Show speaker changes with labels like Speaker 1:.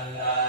Speaker 1: and